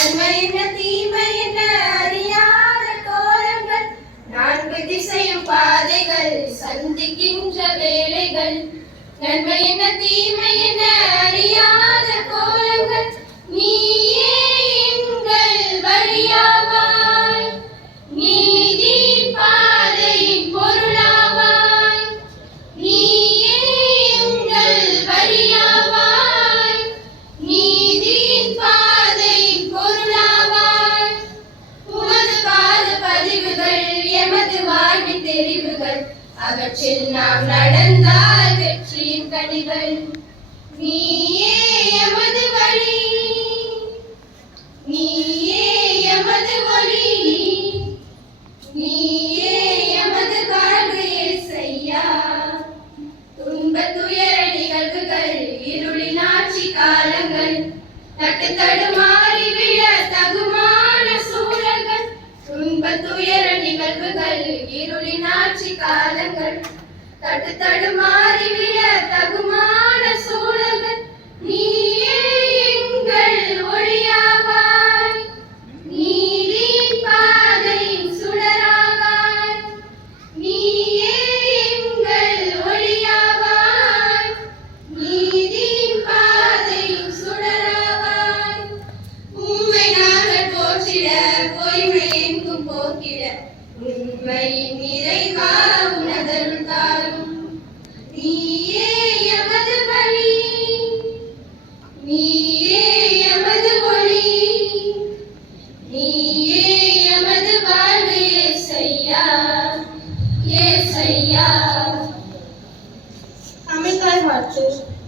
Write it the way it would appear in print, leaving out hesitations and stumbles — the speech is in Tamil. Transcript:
நன்மை என்ன தீமை என்ன அறியாத கோலங்கள், நான்கு திசையும் பாதைகள் சந்திக்கின்ற வேலைகள். நன்மை என்ன தீமை என்ன அறியாத கோலங்கள், நீயே எங்கள் வழியாவாய், நீதி பாதையின் பொருளாவாய். நீயே எங்கள் வழியாவாய், நீதி பாதையின் பொருளாவாய். உமது பாத பதிவுகள் எமது வாழ்வின் தெரிவுகள், அவற்றில் நாம் நடந்தால் வெற்றியின் கனிகள். நீயே எமது வழி, நீயே எமது ஒளி, நீயே எமது வாழ்வு இயேசையா. துன்ப துயர நிகழ்வுகள் இருளின் ஆட்சி காலங்கள், தட்டு தடுமாறி விழ தகுமான சூழல்கள். துன்ப துயர நிகழ்வுகள் இருளின் ஆட்சி காலங்கள், தட்டு தடுமாறி விழ தகுமான சூழல்கள். நீயே எங்கள் ஒளியாவாய், நீதி பாதையின் சுடராவாய். நீயே எங்கள் ஒளியாவாய், நீதி பாதையின் சுடராவாய். உம்மை நாங்கள் போற்றிட பொய்மை எங்கும் போக்கிட, உண்மையின் நிறைவா உணர்தல் தாரும். நீயே எமது வழி, நீயே எமது ஒளி, நீயே எமது வாழ்வு இயேசையா, இயேசையா.